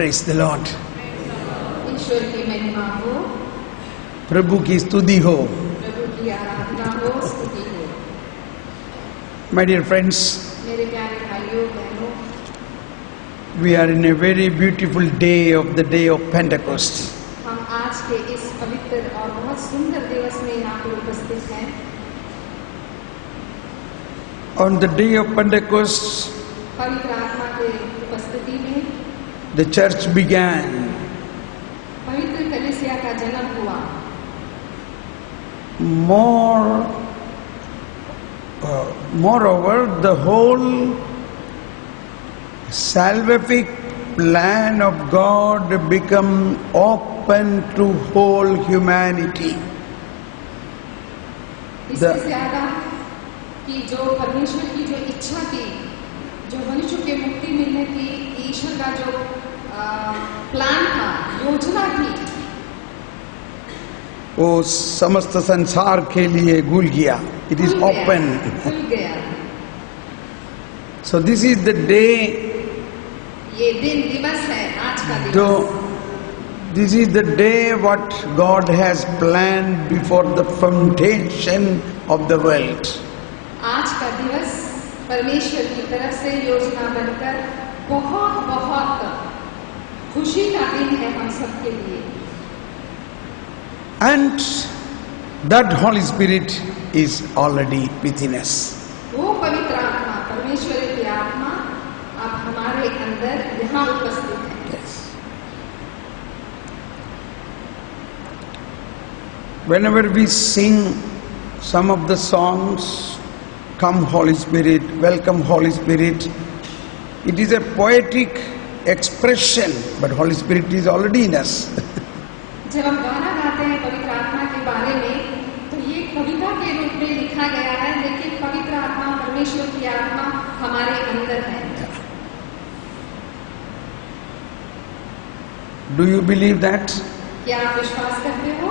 Praise the Lord. ईश्वर की महिमा हो, प्रभु की स्तुति हो. प्रभु की आराधना हो, स्तुति हो। My dear friends, मेरे प्यारे भाइयों बहनों, we are in a very beautiful day of the day of Pentecost. हम आज के इस पवित्र और बहुत सुंदर दिवस में यहाँ पर उपस्थित हैं। On the day of Pentecost, पवित्र आत्मा के उपस्थिति में the church began. पवित्र कलीसिया का जन्म हुआ। Moreover, the whole salvific plan of God become open to whole humanity. इससे ज्यादा कि जो परमेश्वर की जो इच्छा थी, जो मनुष्य के मुक्ति मिलने की ईश्वर का जो प्लान था, योजना थी, वो समस्त संसार के लिए खुल गया. It is open. खुल गया। So this is the day. ये दिवस है, आज का दिवस। This is the day what God has planned before the foundation of the world. आज का दिवस परमेश्वर की तरफ से योजना बनकर बहुत बहुत खुशी का दिन है हम सबके लिए। And that Holy Spirit is already within us. वो पवित्र आत्मा, परमेश्वर की आत्मा अब हमारे अंदर यहाँ उपस्थित है। Yes. Whenever we sing some of the songs, Come Holy Spirit, Welcome Holy Spirit, it is a poetic expression, but Holy Spirit is already in us. जब हम गाना गाते हैं पवित्र आत्मा के बारे में, तो ये कविता के रूप में लिखा गया है, लेकिन पवित्र आत्मा, परमेश्वर की आत्मा हमारे अंदर है। Do you believe that? क्या आप विश्वास करते हो?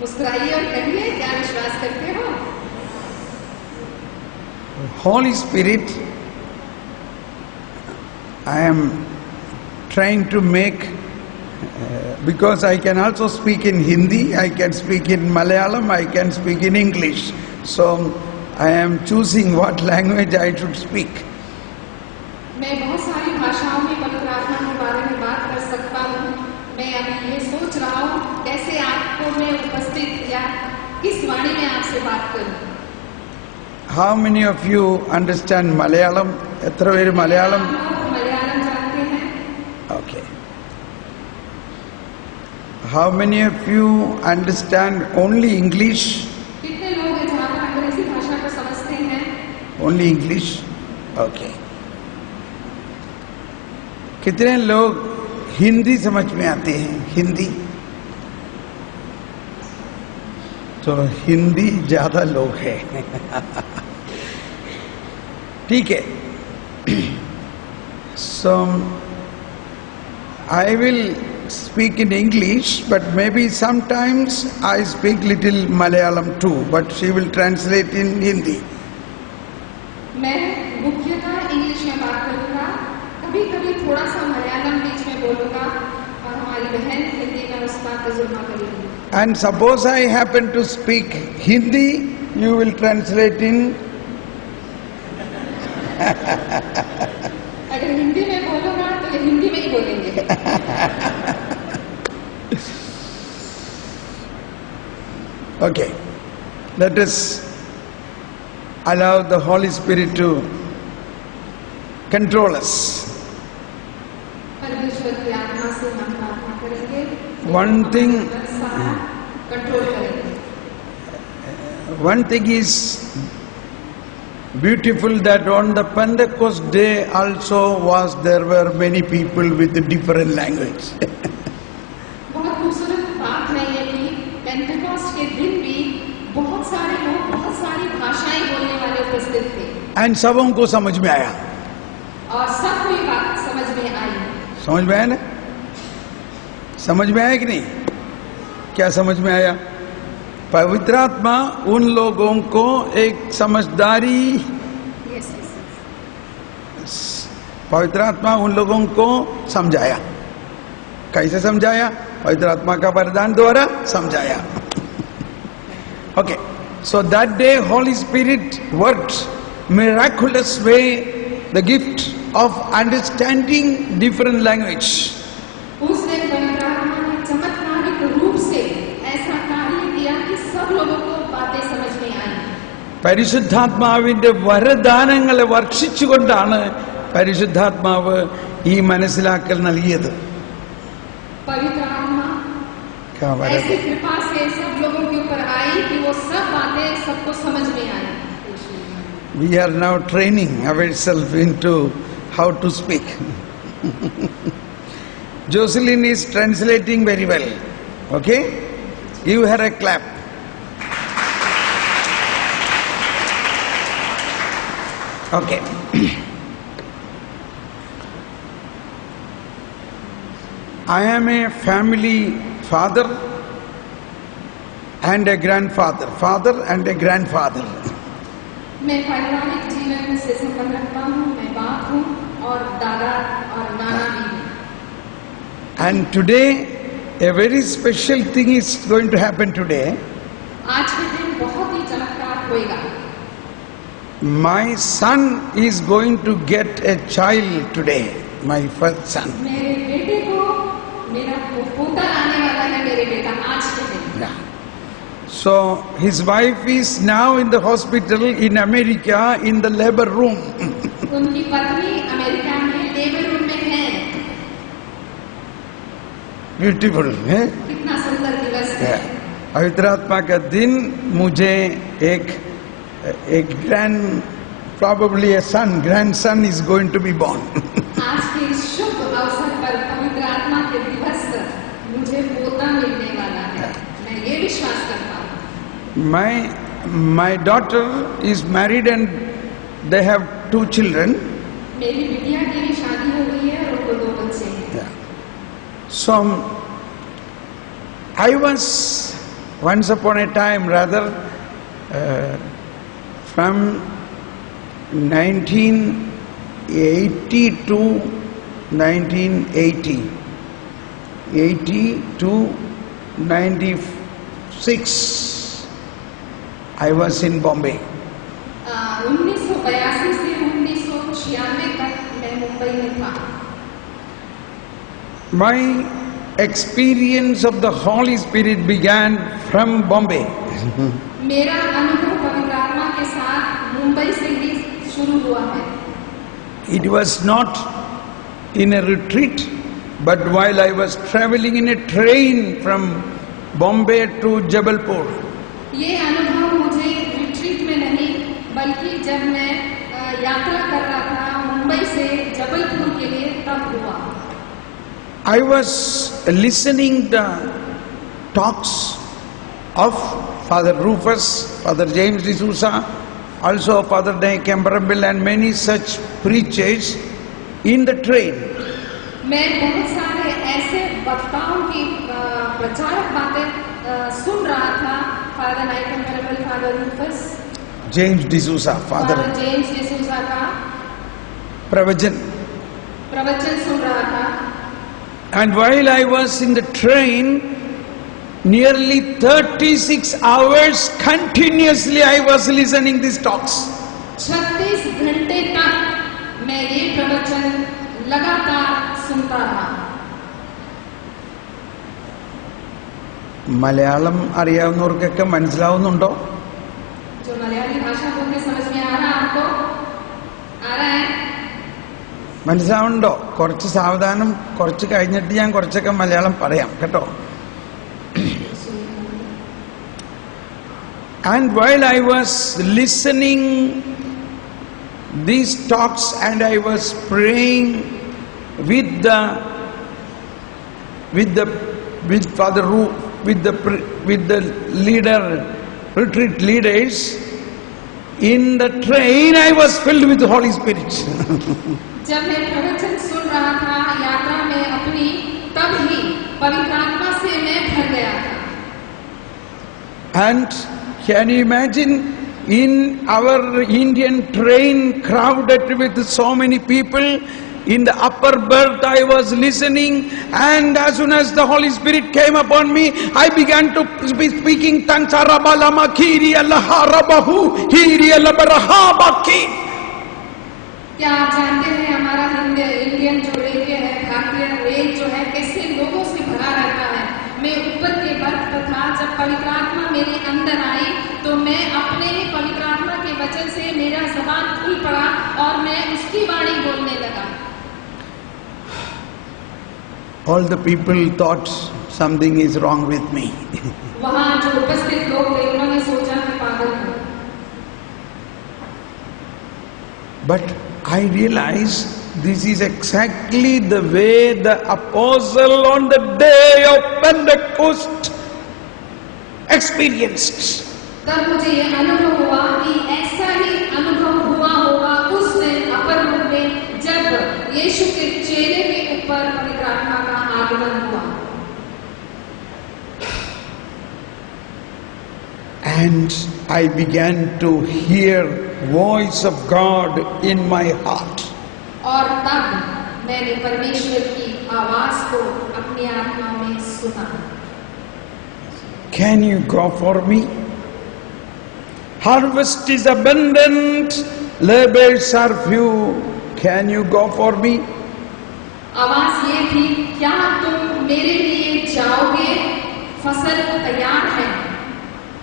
मुस्कुराइए और कहिए, क्या विश्वास करते हो? Holy Spirit, I am trying to make, because I can also speak in Hindi, I can speak in Malayalam, I can speak in English. So I am choosing what language I should speak. मैं बहुत सारी भाषाओं में पवित्र आत्मा के बारे में बात कर सकता हूँ। मैं अभी ये सोच रहा हूँ कैसे आपको मैं उपस्थित या किस वाणी में आपसे बात करूँ। How many of you understand Malayalam? एत्र पेर Malayalam? मलयालम जानते हैं? Okay. How many of you understand only English? कितने लोग हैं जहाँ पर अंग्रेजी भाषा को समझते हैं? Only English? Okay. कितने लोग हिंदी समझ में आते हैं? हिंदी? तो हिंदी ज्यादा लोग हैं. ठीक है. So I will speak in English, but maybe sometimes I speak little Malayalam too, but she will translate in Hindi. मैं मुख्यतः इंग्लिश में बात करूँगा, कभी-कभी थोड़ा सा मलयालम बीच में बोलूँगा और हमारी बहन हिंदी में उसका तर्जुमा करेगी। And suppose I happen to speak Hindi, you will translate in. अगर हिंदी में बोलूँगा तो ये हिंदी में ही बोलेंगे। Okay, let us allow the Holy Spirit to control us. परमेश्वर की आत्मा से हम प्रार्थना करेंगे। One thing, कंट्रोल करेंगे। one thing is beautiful that on the Pentecost day also there were many people with a different language. बहुत खूबसूरत बात है ये कि पेंटेकोस्ट के दिन भी बहुत सारे लोग बहुत सारी भाषाएं बोलने वाले उपस्थित थे। And सबों समझ में आया. और सबको ये बात समझ में आई। समझ में आया ना? समझ में आया कि नहीं? क्या समझ में आया? पवित्र आत्मा उन लोगों को एक समझदारी पवित्र आत्मा उन लोगों को समझाया। कैसे समझाया? पवित्र आत्मा का वरदान द्वारा समझाया। Okay, so that day Holy Spirit worked miraculous way the gift of understanding different language. उस दिन पवित्र आत्मा ने चमत्कारिक रूप से ऐसा कार्य किया कि सब लोगों को बातें समझ में आई। പരിശുദ്ധാത്മാവിന്റെ വരദാനങ്ങളെ വർഷിച്ചുകൊണ്ടാണ് പരിശുദ്ധാത്മാവ് ഈ മനസ്സിലാക്കൽ നൽകിയത്. पवित्र आत्मा ऐसी कृपा से सब लोगों के ऊपर आई कि वो सब बातें सबको समझ में आई। We are now training ourselves into how to speak. Jocelyn is translating very well. Okay? Give her a clap. Okay. I am a family father and a grandfather. Father and a grandfather. मैं पारिवारिक जीवन से संबंध रखता हूँ, मैं बाप हूँ और दादा और नाना भी हूँ। And today a very special thing is going to happen today. आज के दिन बहुत ही चमत्कार होएगा। My son is going to get a child today, my first son. मेरे बेटे को मेरा पोता आने वाला है, मेरे बेटा आज के दिन। Yeah. So his wife is now in the hospital in America in the labor room. उनकी पत्नी अमेरिका में लेबर रूम में है। Beautiful, है? कितना सुंदर दिवस है। पवित्र आत्मा का दिन मुझे एक probably a grandson is going to be born. आज के इस शुभ अवसर पर पवित्र आत्मा के दिवस मुझे पोता मिलने वाला है, मैं ये विश्वास करता हूँ। My daughter is married and they have 2 children. मेरी बिटिया की भी शादी हो गई है और उनको 2 बच्चे हैं। Yeah. So I was once upon a time from 1980 to 96, I was in Bombay. 1982 से 1996 तक मैं मुंबई में था। My experience of the Holy Spirit began from Bombay. मेरा अनुभव पवित्र आत्मा के साथ मुंबई से ही शुरू हुआ है। It was not in a retreat, but while I was traveling in a train from Bombay to Jabalpur. ये अनुभव मुझे रिट्रीट में नहीं बल्कि जब मैं यात्रा कर रहा था मुंबई से जबलपुर के लिए तब हुआ। I was listening the talks of Father Rufus, Father James D'Souza, also Father Day Camberville and many such preachers in the train. मैं बहुत सारे ऐसे वक्ताओं की प्रचारक बातें सुन रहा था। Father Naik Camberwell, father Rufus, James D'Souza, father James D'Souza का प्रवचन सुन रहा था। And while I was in the train, nearly 36 hours continuously I was listening these talks. 36 घंटे तक मैं ये प्रवचन लगातार सुनता रहा। മലയാളം അറിയാവുന്നവർക്കൊക്കെ മനസ്സിലാവുന്നുണ്ടോ? जो मलयाली भाषा बोलते समझ में आ रहा आपको? आ रहा है? മനസ്സിലാവുന്നുണ്ടോ? കുറച്ച് സാവധാനം, കുറച്ച് കഴിഞ്ഞിട്ട് ഞാൻ കുറച്ചൊക്കെ മലയാളം പറയാം കേട്ടോ. And while I was listening these talks and I was praying with Father Ru, with the leader, retreat leaders in the train, I was filled with the Holy Spirit. जब मैं प्रवचन सुन रहा था यात्रा में अपनी, तब ही पवित्र आत्मा से मैं भर गया था। And can you imagine, in our Indian train crowded with so many people, in the upper berth I was listening, and as soon as the Holy Spirit came upon me, I began to be speaking tongues. क्या आप जानते हैं हमारा इंडियन जो रेडियो है, भारतीय रेल जो है, कैसे लोगों से भरा रहता है। मैं ऊपर के वर्ग पर था, जब पवित्र आत्मा मेरे अंदर आई तो मैं अपने ही पवित्र आत्मा के वचन से मेरा ज़बान खुल पड़ा और मैं उसकी वाणी बोलने लगा। All the people thought something is wrong with me. वहाँ जो उपस्थित लोग थे उन्होंने सोचा मैं पागल हूँ। But I realized this is exactly the way the apostle on the day of Pentecost experienced. तब मुझे ये अनुभव हुआ कि ऐसा ही अनुभव हुआ होगा उस दिन अपर रूप में, जब यीशु के चेले के ऊपर पवित्र आत्मा का आगमन हुआ। And I began to hear voice of God in my heart. और तब मैंने परमेश्वर की आवाज को अपनी आत्मा में सुना। Can you go for me? Harvest is abundant, laborers are few. Can you go for me? आवाज ये थी, क्या तुम मेरे लिए जाओगे? फसल तैयार है,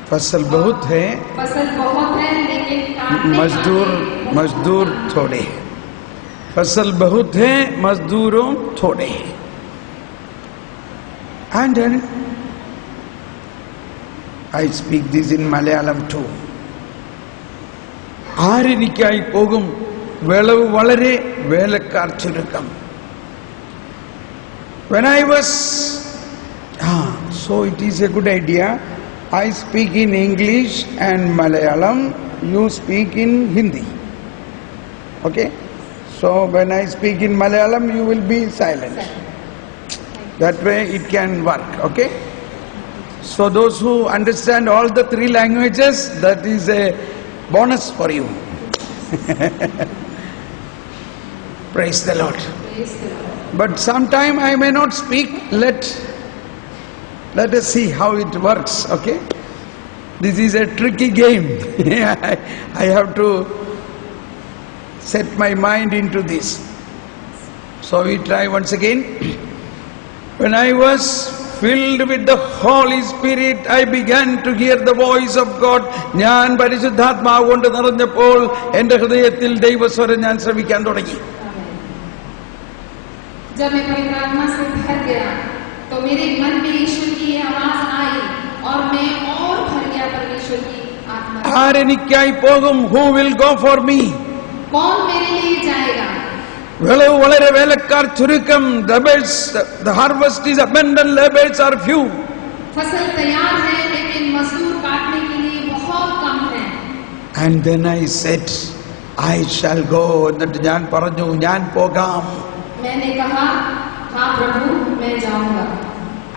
फसल बहुत है, फसल बहुत है, लेकिन काटने मजदूर थोड़े हैं। फसल बहुत है, मजदूरों थोड़े हैं। And then I speak this in Malayalam too. ആരെനിക്കായി പോകും? വിളവ് വളരെ, വേലക്കാർ ചുരുക്കം. When I was, so it is a good idea. I speak in English and Malayalam. You speak in Hindi. Okay? So when I speak in Malayalam, you will be silent. That way it can work. Okay? So those who understand all the three languages, that is a bonus for you. Praise the Lord. But sometime I may not speak. Let us see how it works. Okay? This is a tricky game. I have to set my mind into this. So we try once again. When I was filled with the Holy Spirit, I began to hear the voice of God. ഞാൻ പരിശുദ്ധാത്മാവ് കൊണ്ട് നിറഞ്ഞപ്പോൾ എൻ്റെ ഹൃദയത്തിൽ ദൈവസ്വരം ഞാൻ ശ്രവിക്കാൻ തുടങ്ങി. जब मैं पवित्र आत्मा से भर गया तो मेरे मन में ईश्वर की ये आवाज आई और मैं और भर गया परमेश्वर की आत्मा। ആരെനിക്കായി പോകും? Who will go for me? कौन मेरे लिए जाएगा? വിളവ് വളരെ, വേലക്കാർ ചുരുക്കം. The harvest is abundant, laborers are few. फसल तैयार है लेकिन मजदूर काटने के लिए बहुत कम है। And then I said, I shall go. എന്നിട്ട് ഞാൻ പറഞ്ഞു, ഞാൻ പോകാം. मैंने कहा, हाँ प्रभु, मैं जाऊंगा।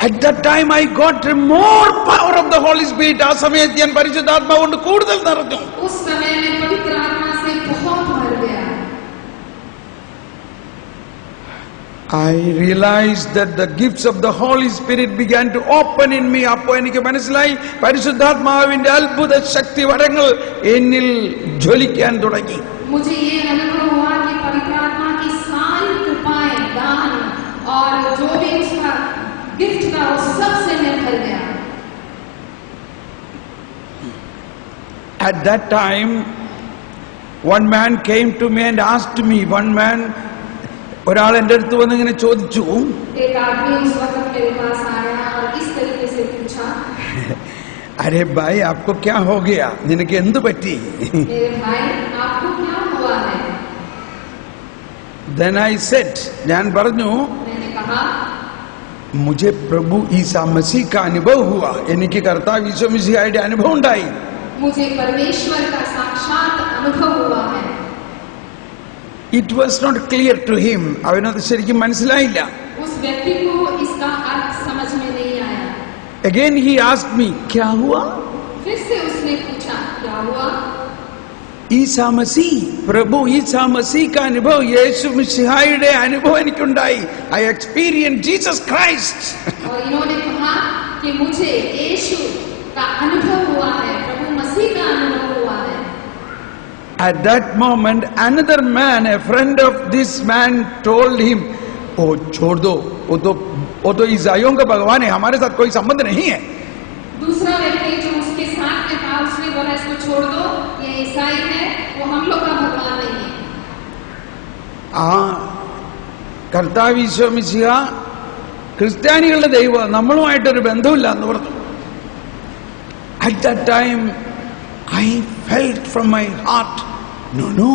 At that time I got more power of the Holy Spirit. ആ സമയത്ത് ഞാൻ പരിശുദ്ധാത്മാവ് കൊണ്ട് കൂടുതൽ നിറഞ്ഞു. उस समय में पवित्र आत्मा से बहुत भर गया। I realized that the gifts of the Holy Spirit began to open in me. അപ്പോൾ എനിക്ക് മനസ്സിലായി പരിശുദ്ധാത്മാവിന്റെ അത്ഭുത ശക്തി വരങ്ങൾ എന്നിൽ ജ്വലിക്കാൻ തുടങ്ങി. मुझे ये अनुभव हुआ कि पवित्र आत्मा की सारी कृपाएं, दान और जो भी उसका गिफ्ट था वो सब से मैं भर गया। At that time, one man came to me and asked me. ഒരാൾ എൻ്റെ അടുത്ത് വന്ന് ഇങ്ങനെ ചോദിച്ചു, एक आदमी उस वक्त मेरे पास आया और इस तरीके से पूछा, अरे भाई आपको क्या हो गया? നിനക്ക് എന്ത് പറ്റി? मेरे भाई आपको क्या हुआ है? Then I said, ഞാൻ പറഞ്ഞു, मैंने कहा, मुझे प्रभु ईसा मसीह का अनुभव हुआ. എനിക്ക് കർത്താവ് ईसा मसीहയുടെ അനുഭവം ഉണ്ടായി. मुझे परमेश्वर का साक्षात अनुभव हुआ है। It was not clear to him. അവനത് ശരിക്കും മനസ്സിലായില്ല. उस व्यक्ति को इसका अर्थ समझ में नहीं आया। Again he asked me, क्या हुआ? फिर से उसने पूछा, क्या हुआ? ഈസാ മസീഹ്, പ്രഭു ഈസാ മസീഹ് का अनुभव, യേശു മിശിഹായുടെ അനുഭവം എനിക്കുണ്ടായി. I experienced Jesus Christ. और इन्होंने कहा कि मुझे यीशु का अनुभव हुआ है, प्रभु मसीह का अनुभव हुआ है. At that moment, another man, a friend of this man, told him, "Oh, छोड़ दो, वो तो ईसाइयों का भगवान है, हमारे साथ कोई संबंध नहीं है." दूसरा व्यक्ति जो उसके साथ में था, उसने बोला इसको छोड़ दो, ये ईसाई है, वो हम लोग का भगवान नहीं है. കർത്താവ് ഈശോ മിശിഹ ക്രിസ്ത്യാനികളുടെ ദൈവം, നമ്മളുമായിട്ടൊരു ബന്ധമില്ല എന്ന് പറഞ്ഞു. At that time, I felt from my heart, no,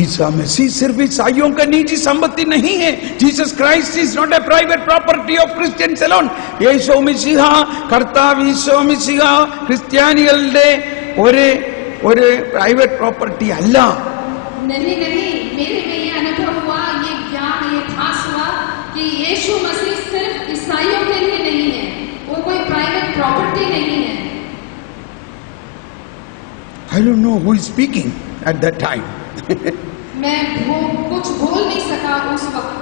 Isa मसीह सिर्फ ईसाइयों का निजी संपत्ति नहीं है. Jesus Christ is not a private property of Christians alone. Yeshu Mishiha, കർത്താവ് ഈശോ മിശിഹ ക്രിസ്ത്യാനികളുടെ ഒരു പ്രൈവേറ്റ് പ്രോപ്പർട്ടി അല്ല. नहीं, मेरे में ये अनुभव हुआ, ये ज्ञान, ये भास हुआ कि यीशु मसीह सिर्फ ईसाइयों के लिए नहीं है, वो कोई प्राइवेट प्रॉपर्टी नहीं है. I don't know who is speaking at that time. मैं कुछ बोल नहीं सका उस वक्त.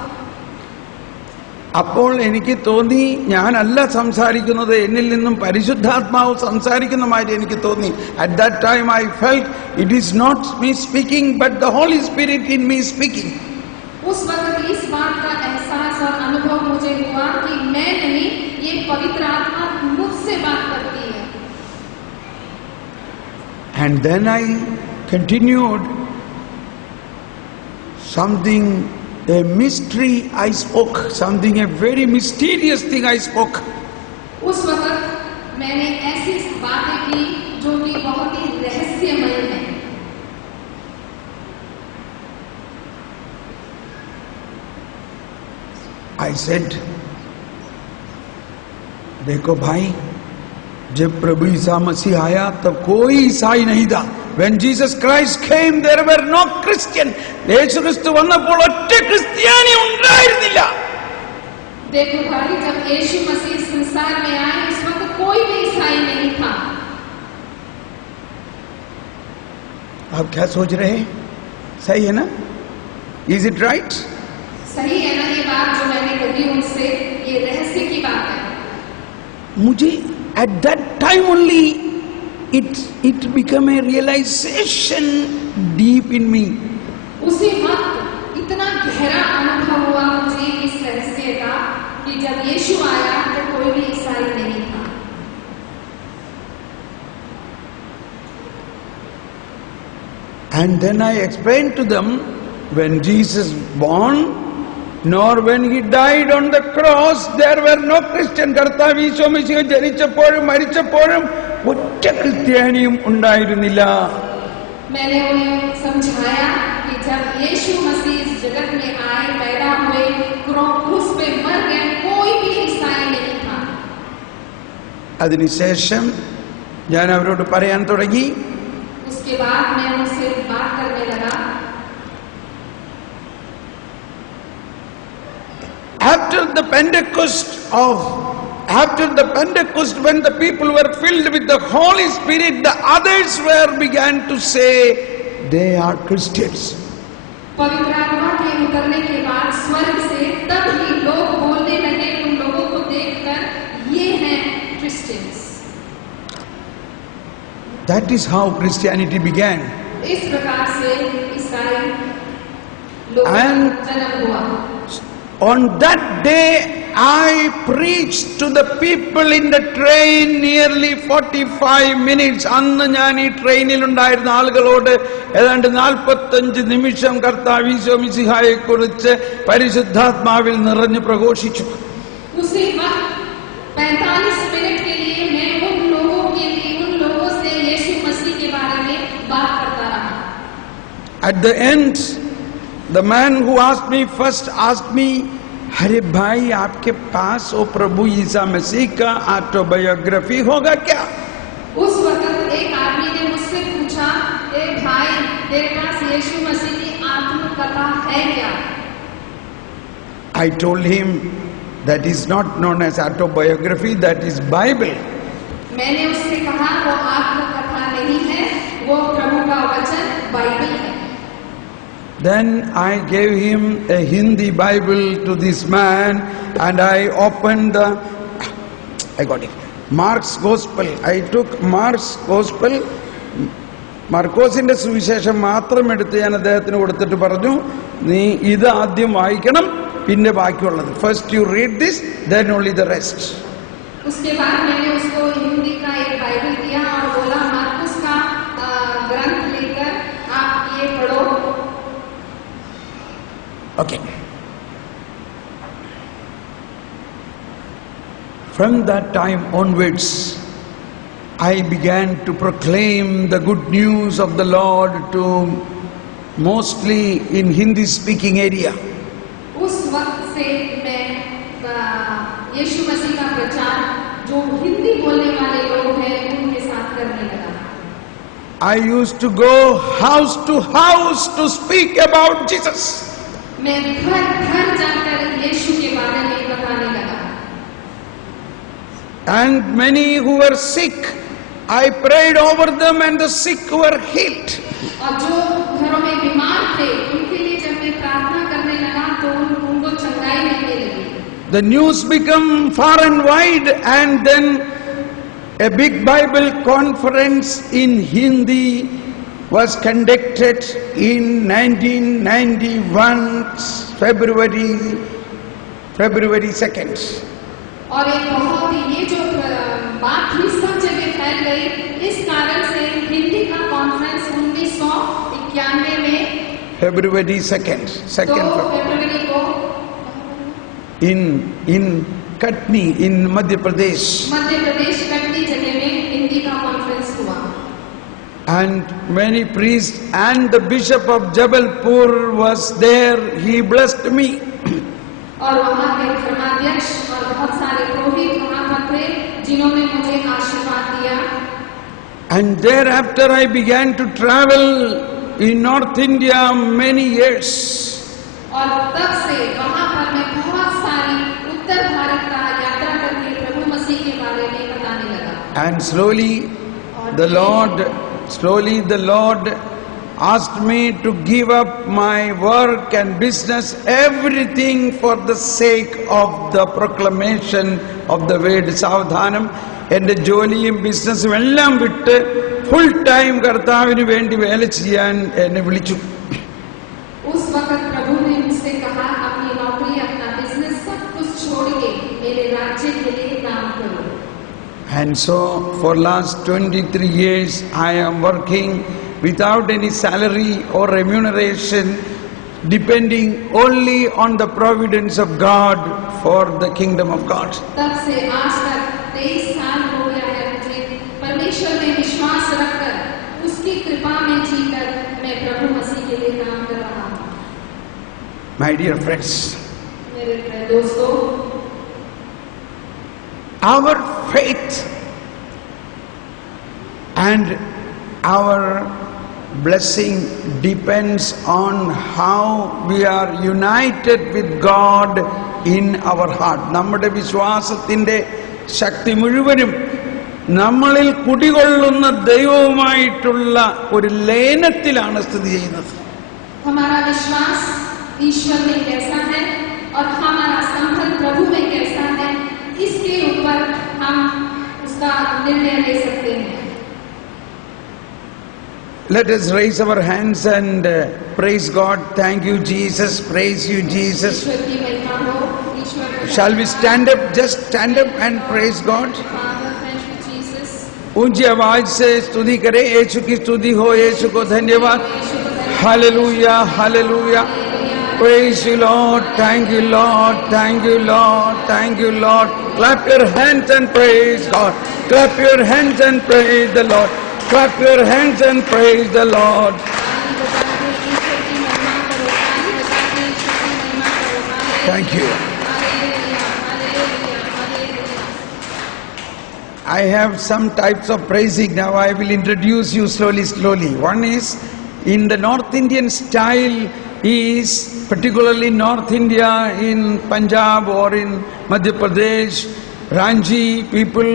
അപ്പോൾ എനിക്ക് തോന്നി, ഞാനല്ല സംസാരിക്കുന്നത്, എന്നിൽ നിന്നും പരിശുദ്ധാത്മാവ് സംസാരിക്കുന്നതായിട്ട് എനിക്ക് തോന്നി. At that time I felt it is not me speaking but the Holy Spirit in me speaking. उस वक्त इस बात का एहसास और अनुभव मुझे हुआ कि मैं नहीं, ये पवित्र आत्मा मुझसे बात करती है. And then I continued something, a mystery I spoke, something, a very mysterious thing I spoke. उस वक्त मैंने ऐसी बातें की जो कि बहुत ही रहस्यमय है. I said, देखो भाई, जब प्रभु ईसा मसीह आया तब कोई ईसाई नहीं था. When Jesus Christ came, there were no Christian. യേശു ക്രിസ്തു വന്നപ്പോൾ ഒറ്റ ക്രിസ്ത്യാനി ഉണ്ടായിരുന്നില്ല. देखो भाई, जब यीशु मसीह संसार में आए, इस वक्त कोई भी ईसाई नहीं था. आप क्या सोच रहे हैं? सही है ना? Is it right? सही है ना ये बात जो मैंने कही उनसे, ये रहस्य की बात है. मुझे at that time only it became a realization deep in me. उसी वक्त इतना गहरा अनुभव हुआ मुझे इस रहस्य का कि जब यीशु आया तो कोई भी ईसाई नहीं था. And then I explained to them, when Jesus born, nor when he died on the cross, there were no Christian. കർത്താവ് ഈശോ മിശിഹ ജനിച്ചപ്പോഴും മരിച്ചപ്പോഴും ഒറ്റ ക്രിസ്ത്യാനിയും ഉണ്ടായിരുന്നില്ല. मैंने उन्हें समझाया कि जब यीशु मसीह इस जगत में आए, पैदा हुए, क्रूस पे मर गए, कोई भी ईसाई नहीं था. അതിനുശേഷം ഞാൻ അവരോട് പറയാൻ തുടങ്ങി, उसके बाद मैं उनसे बात करने लगा. After the Pentecost, when the people were filled with the Holy Spirit, the others began to say they are Christians. पवित्र आत्मा के उतरने के बाद स्वर्ग से तब ही लोग बोलने लगे, उन लोगों को देखकर, ये हैं Christians. That is how Christianity began. इस प्रकार से ईसाई लोगों का जन्म हुआ. On that day, I preached to the people in the train nearly 45 minutes. അന്ന് ഞാൻ ഈ ട്രെയിനിൽ ഉണ്ടായിരുന്ന ആളുകളോട് ഏതാണ്ട് 45 നിമിഷം കർത്താവ് ഈശോ മിശിഹായെ കുറിച്ച് പരിശുദ്ധാത്മാവിൽ നിറഞ്ഞു പ്രഘോഷിച്ചു. उसी वक्त 45 मिनट के लिए मैं उन लोगों से यीशु मसीह के बारे में बात करता रहा. At the end, the man who asked me first asked me, अरे भाई, आपके पास वो प्रभु ईसा मसीह का ऑटोबायोग्राफी होगा क्या? उस वक्त एक आदमी ने मुझसे पूछा, ए भाई, तेरे पास यीशु मसीह की आत्मकथा है क्या? I told him that is not known as autobiography, that is Bible. मैंने उससे कहा वो आत्मकथा नहीं है, वो प्रभु का वचन बाइबल है। Then I gave him a Hindi Bible to this man and I opened I got it. Mark's Gospel. I took Mark's Gospel. മർക്കോസിന്റെ സുവിശേഷം മാത്രം എടുത്ത് ഞാൻ അദ്ദേഹത്തിന് കൊടുത്തിട്ട് പറഞ്ഞു, നീ ഇത് ആദ്യം വായിക്കണം, പിന്നെ ബാക്കിയുള്ളത്. First you read this, then only the rest. उसके बाद मैंने उसको हिंदी का एक बाइबल दिया और बोला मार्कुस का ग्रंथ लेकर आप ये पढ़ो। Okay. From that time onwards, I began to proclaim the good news of the Lord to mostly in Hindi-speaking area. उस वक्त से मैं यीशु मसीह का प्रचार जो हिंदी बोलने वाले लोग हैं उनके साथ करने लगा। I used to go house to house to speak about Jesus. मैं घर घर जाकर यीशु के बारे में बताने लगा। And many who were sick, I prayed over them and the sick were healed. और जो घरों में बीमार थे उनके लिए जब मैं प्रार्थना करने लगा तो उनको चंगाई मिलने लगी। The news became far and wide, and then a big Bible conference in Hindi was conducted in 1991 February 2nd. और एक बहुत ही ये जो बात थी सब जगह फैल गई, इस कारण से हिंदी का कॉन्फ्रेंस 1991 में February 2nd, 2nd फरवरी को in Katni in Madhya Pradesh. Madhya प्रदेश कटनी जगह में हिंदी का कॉन्फ्रेंस हुआ। And many priests and the bishop of Jabalpur was there. He blessed me. और वहाँ के धर्माध्यक्ष और बहुत सारे पुरोहित वहाँ पर थे जिन्होंने मुझे आशीर्वाद दिया। And thereafter I began to travel in North India many years. और तब से वहाँ पर मैं बहुत सारी उत्तर भारत का यात्रा करके प्रभु मसीह के बारे में बताने लगा। And slowly the Lord asked me to give up my work and business, everything for the sake of the proclamation of the word. Savadhanam, എന്റെ ജോലിയും ബിസിനസ്സും എല്ലാം വിട്ട് ഫുൾ ടൈം കർത്താവിന് വേണ്ടി വേല ചെയ്യാൻ എന്നെ വിളിച്ചു. उस वक्त प्रभु ने मुझसे कहा अपनी नौकरी अपना बिजनेस सब कुछ छोड़ के मेरे राज्य के लिए काम करो। And so for last 23 years I am working without any salary or remuneration, depending only on the providence of God for the kingdom of God. तब से आज तक 23 साल हो गया है मुझे परमेश्वर में विश्वास रखकर उसकी कृपा में जीकर मैं प्रभु मसीह के लिए काम कर रहा हूँ। My dear friends, मेरे प्रिय दोस्तों, our faith and our blessing depends on how we are united with God in our heart. നമ്മുടെ വിശ്വാസത്തിന്റെ ശക്തി മുഴുവനും നമ്മളിൽ കുടികൊള്ളുന്ന ദൈവവുമായിട്ടുള്ള ഒരു ലയനത്തിലാണ് സ്ഥിതി ചെയ്യുന്നത്. हमारा विश्वास ईश्वर में कैसा है और हमारा संबंध प्रभु में कैसा है, इसके ऊपर हम उसका निर्णय ले सकते हैं। Let us raise our hands and praise God. Thank you, Jesus. Praise you, Jesus. ईश्वर की महिमा हो, ईश्वर की Shall we stand up? Just stand up and praise God. Father, thank you, Jesus। ऊंची आवाज से स्तुति करें. यीशु की स्तुति हो. यीशु को धन्यवाद. Hallelujah, hallelujah. Praise you, Lord. Thank you, Lord. Thank you, Lord. Thank you, Lord. Clap your hands and praise God. Clap your hands and praise the Lord. Clap your hands and praise the Lord. Thank you. I have some types of praising. Now I will introduce you slowly. One is in the North Indian style, is particularly North India, in Punjab or in Madhya Pradesh, Ranchi people,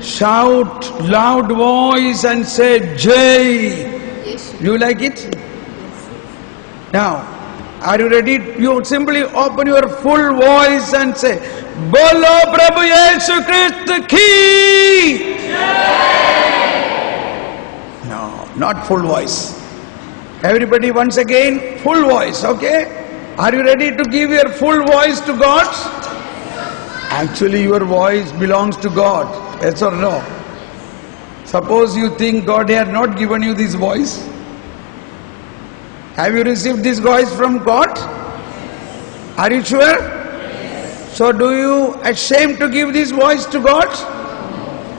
shout loud voice and say Jai. Yeshu. You like it? Now, are you ready? You simply open your full voice and say, Bolo Prabhu Yesu Christ ki. No, not full voice. Everybody once again, full voice, okay? Are you ready to give your full voice to God? Actually, your voice belongs to God. Yes or no? Suppose you think God had not given you this voice. Have you received this voice from God? Are you sure? So do you ashamed to give this voice to God?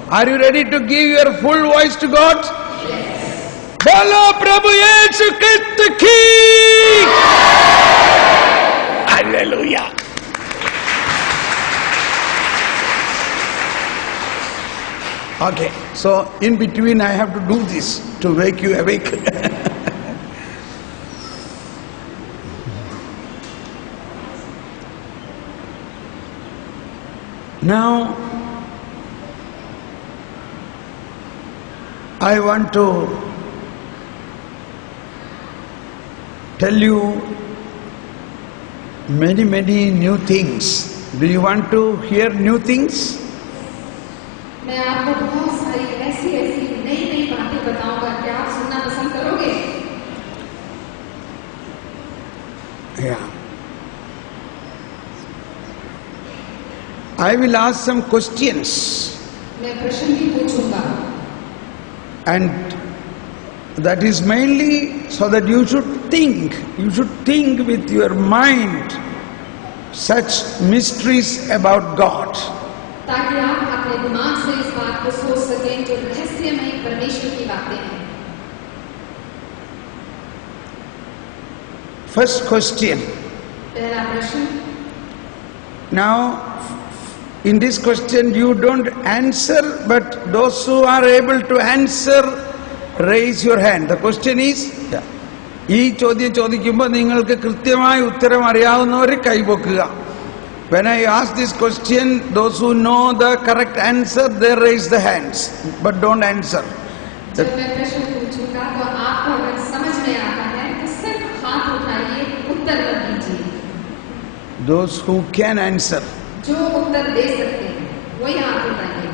Are you ready to give your full voice to God? Bolo Prabhu Yesu Christ ki! Hallelujah! Okay, so in between I have to do this to wake you awake. Now, I want to tell you many new things. Do you want to hear new things? मैं आपको बहुत सारी ऐसी नई बातें बताऊंगा। क्या आप सुनना पसंद करोगे? Yeah. I will ask some questions. मैं प्रश्न भी पूछूंगा। And that is mainly so that you should think. You should think with your mind such mysteries about God. ताकि आप अपने दिमाग से इस बात को सोच सकें जो रहस्यमय परमेश्वर की बातें हैं। First question. पहला प्रश्न। Now, in this question you don't answer, but those who are able to answer, raise your hand. The question is, ഈ ചോദ്യം ചോദിക്കുമ്പോൾ നിങ്ങൾക്ക് കൃത്യമായ ഉത്തരം അറിയാവുന്നവർ കൈപൊക്കുക. When I ask this question, those who know the correct answer, they raise the hands, but don't answer. जब मैं प्रश्न पूछूंगा तो आपको अगर समझ में आता है तो सिर्फ हाथ उठाइए, उत्तर मत दीजिए। Those who can answer. जो उत्तर दे सकते हैं वही हाथ उठाइए।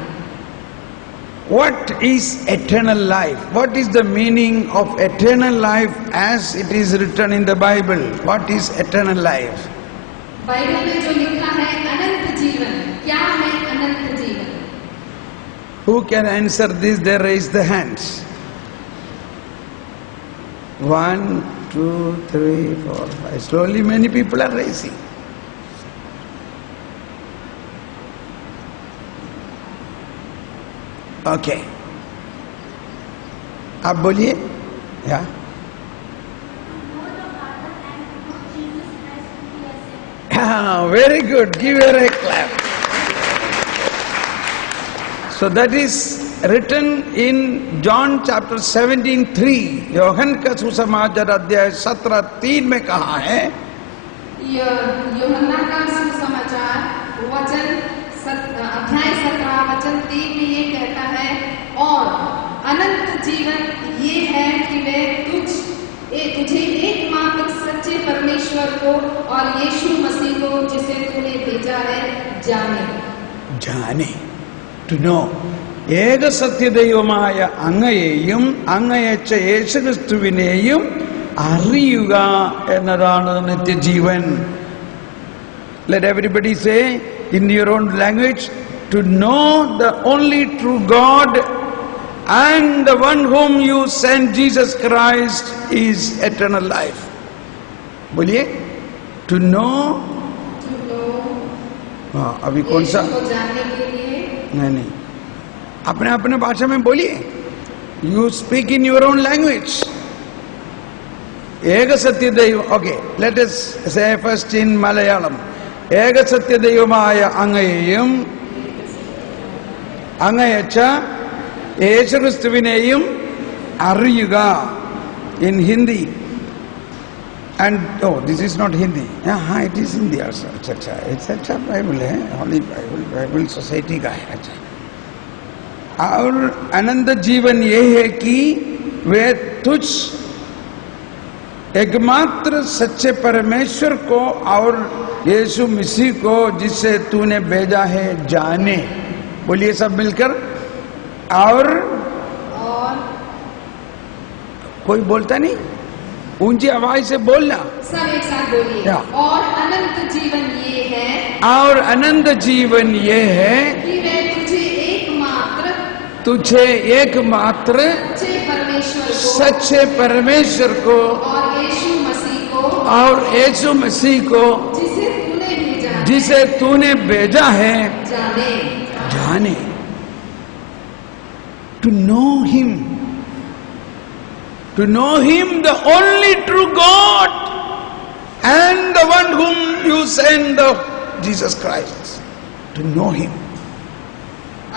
What is eternal life? What is the meaning of eternal life as it is written in the Bible? What is eternal life? Bible में जो लिखा है अनंत जीवन, क्या है अनंत जीवन? Who can answer this? They raise the hands. 1, 2, 3, 4, 5. Slowly many people are raising. Okay. आप बोलिए. Yeah. Very good. Give her a clap. So that is written in John chapter 17:3. यूहन्ना का सुसमाचार अध्याय 17:3 में कहा है. यूहन्ना का सुसमाचार वचन अध्याय 17 वचन 3 में ये कहता है, और अनंत जीवन ये है कि वे तुझे एकमात्र सच्चे परमेश्वर को और यीशु मसीह को जिसे तूने भेजा है जाने। To know. ഏക സത്യദൈവമായ അങ്ങയെയും അങ്ങയച്ച യേശുക്രിസ്തുവിനെയും അറിയുക എന്നതാണ് നിത്യജീവൻ. Let everybody say in your own language, to know the only true God and the one whom you sent, Jesus Christ, is eternal life. बोलिए. To know. हाँ, अभी कौन सा? जानने के लिए नहीं, अपने अपने भाषा में बोलिए. You speak in your own language. ഏക സത്യദൈവം. Okay, let us say first in Malayalam. ഏക സത്യദൈവമായ അങ്ങയെയും അങ്ങയച്ച യേശുക്രിസ്തുവിനെയും അറിയുക. In Hindi. And this is not Hindi. It is Hindi also. It's अच्छा Bible है, Holy Bible, Bible Society का है. अच्छा. और अनंत जीवन ये है कि वे तुझ एकमात्र सच्चे परमेश्वर को और यीशु मसीह को जिसे तूने भेजा है जाने। बोलिए सब मिलकर। और कोई बोलता नहीं, ऊंची आवाज से बोलना, सब एक साथ बोलिए। और अनंत जीवन ये है, और अनंत जीवन ये है कि वे तुझे एकमात्र सच्चे परमेश्वर को और यीशु मसीह को जिसे तूने भेजा है जाने। To know him the only true God and the one whom you sent, Jesus Christ. To know him.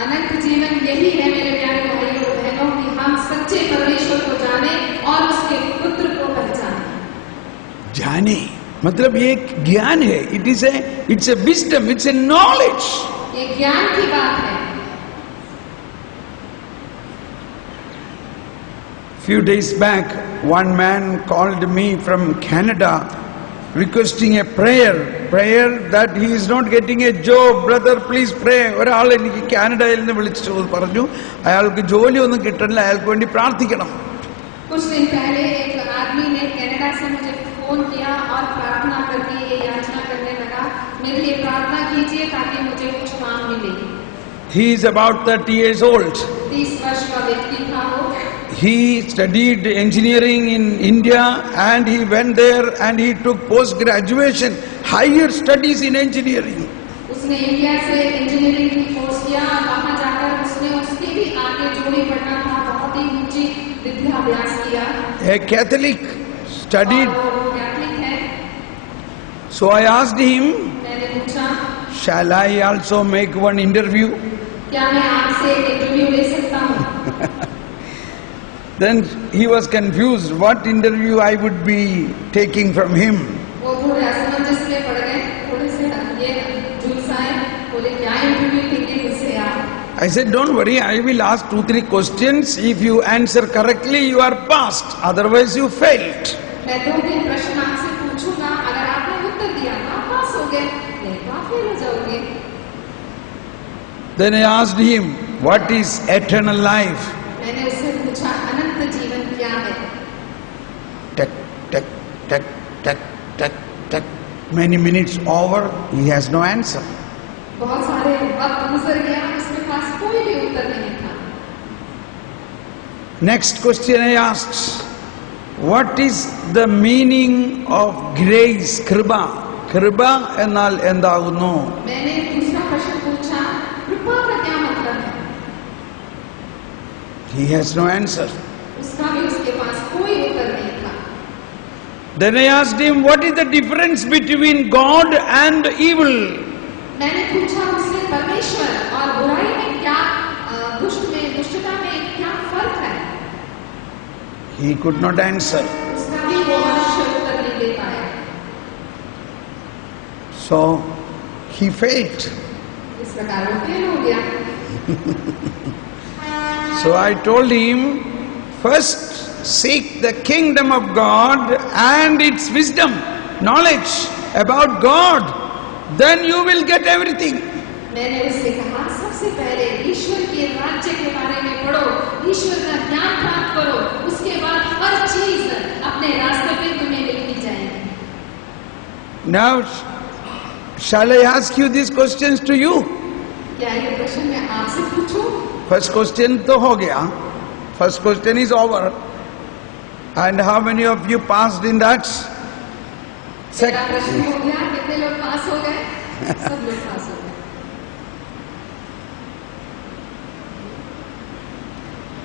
अनंत जीवन यही है मेरे प्यारे भाइयों और बहनों कि हम सच्चे परमेश्वर को जाने और उसके पुत्र को पहचाने। जाने मतलब ये एक ज्ञान है। It's a wisdom, it's a knowledge. ये ज्ञान की बात है। Few days back, one man called me from Canada, requesting a prayer that he is not getting a job. Brother, please pray. ഒരാൾ എനിക്ക് കാനഡയിൽ നിന്ന് വിളിച്ചു പറഞ്ഞു അയാൾക്ക് ജോലി ഒന്നും കിട്ടണില്ല, അയാൾക്ക് വേണ്ടി പ്രാർത്ഥിക്കണം. कुछ दिन पहले एक आदमी ने कनाडा से मुझे फोन किया और प्रार्थना करके ये याचना करने लगा, मेरे लिए प्रार्थना कीजिए ताकि मुझे कुछ काम मिले। He is about 30 years old. 30 वर्ष का व्यक्ति था वो। He studied engineering in India and he went there and he took post-graduation, higher studies in engineering. उसने इंडिया से इंजीनियरिंग की कोर्स किया, वहां जाकर उसने उसके भी आगे जो भी पढ़ना था बहुत ही ऊंची विद्याभ्यास किया। A Catholic, studied. कैथलिक है। So I asked him, मैंने पूछा, shall I also make one interview? क्या मैं आपसे एक इंटरव्यू ले सकता हूँ? Then he was confused what interview I would be taking from him. वो थोड़े असमंजस में पड़ गए, थोड़े से ये झुलसाए, बोले क्या इंटरव्यू लेंगे मुझसे आप? I said, don't worry, I will ask 2-3 questions. If you answer correctly, you are passed. Otherwise, you failed. मैं 2-3 प्रश्न आपसे पूछूंगा, अगर आपने उत्तर दिया तो आप पास हो गए, नहीं तो आप फेल हो जाओगे। Then I asked him, what is eternal life? मैंने उससे पूछा, अनंत जीवन क्या है? Tuck, tuck, tuck, tuck, tuck, tuck. Many minutes over, he has no answer. बहुत सारे वक्त गुजर गया, उसके पास कोई भी उत्तर नहीं था। Next question I asked, what is the meaning of grace, kripa? Kripa enal endagunu? मैंने दूसरा प्रश्न पूछा, कृपा का क्या मतलब है? He has no answer. उसका भी उसके पास कोई उत्तर नहीं था। Then I asked him, what is the difference between God and evil? मैंने पूछा उससे परमेश्वर और बुराई में क्या, दुष्टता में क्या फर्क है? He could not answer. उसका भी वो मनुष्य उत्तर नहीं दे पाया। So he failed. इस प्रकार वो फेल हो गया। So I told him, first seek the kingdom of God and its wisdom, knowledge about God, then you will get everything. मैंने उससे कहा, सबसे पहले ईश्वर के राज्य के बारे में पढ़ो, ईश्वर का ज्ञान प्राप्त करो, उसके बाद हर चीज अपने रास्ते पे तुम्हें मिलती जाएगी। Now, shall I ask you these questions to you? क्या ये प्रश्न मैं आपसे पूछूं? First question तो हो गया. First question is over. And how many of you passed in that? पहला प्रश्न हो गया, कितने लोग पास हो गए? सब लोग पास हो गए।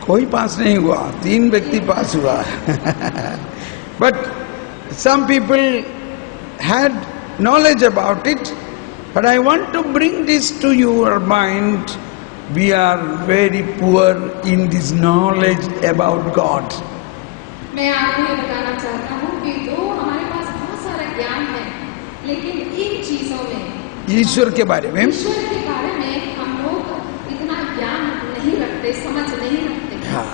कोई पास नहीं हुआ, 3 व्यक्ति पास हुआ. But some people had knowledge about it. But I want to bring this to your mind. We are very poor in this knowledge about God. मैं आपको ये बताना चाहता हूँ कि जो हमारे पास बहुत सारा ज्ञान है, लेकिन इन चीजों में, ईश्वर के बारे में हम लोग इतना ज्ञान नहीं रखते रखते, समझ नहीं रखते। हाँ.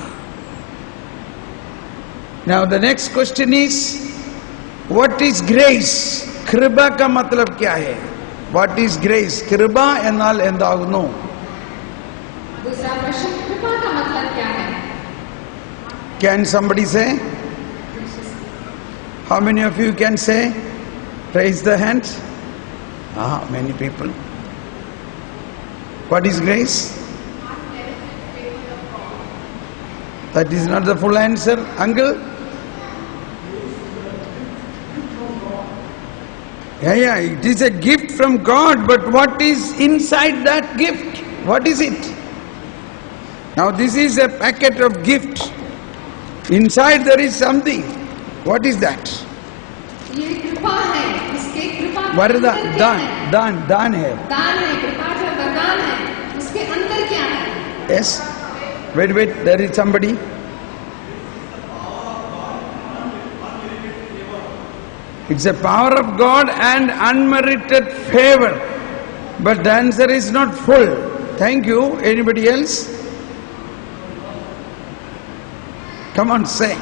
Now the next question is, what is grace? कृपा का मतलब क्या है? What is grace? कृपा എന്നാൽ എന്താകുന്നു? दूसरा प्रश्न, कृपा का मतलब क्या है? Can somebody say? How many of you can say? Raise the hands. Many people. What is grace? That is not the full answer, uncle. Yeah, it is a gift from God, but what is inside that gift? What is it? Now this is a packet of gifts. Inside there is something. What is that? ये कृपा है, इसके कृपा के वरदान, अंदर क्या है? दान है. दान है, कृपा जो वरदान है, उसके अंदर क्या है? Yes. Wait, there is somebody. It's a power of God and unmerited favor. But the answer is not full. Thank you. Anybody else? Come on, say.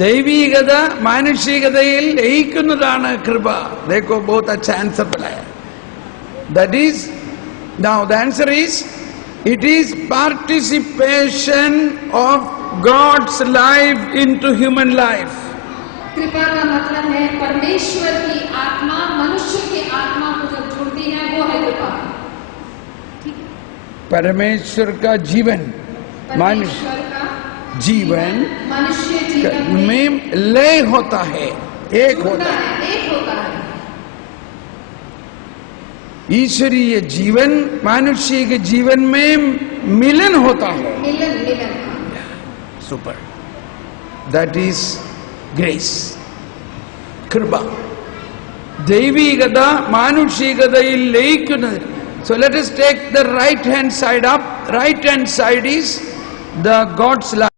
ദൈവീകത മാനുഷികതയിൽ ലയിക്കുന്നതാണ് കൃപ. देखो बहुत अच्छा आंसर बताया. That is, now the answer is, it is participation of God's life into human life. कृपा का मतलब है परमेश्वर की आत्मा मनुष्य की आत्मा को जब जुड़ती है, वो है कृपा. परमेश्वर का जीवन, परमेश्वर का जीवन मनुष्य जीवन में लय होता है, एक होता है. एक होता है. ईश्वरीय जीवन मनुष्य के जीवन में मिलन होता है. मिलन. Super. That is grace. कृपा. ദൈവീകത മാനുഷികതയിൽ ലയിക്കുന്നത്. So let us take the right hand side up. Right hand side is the God's life.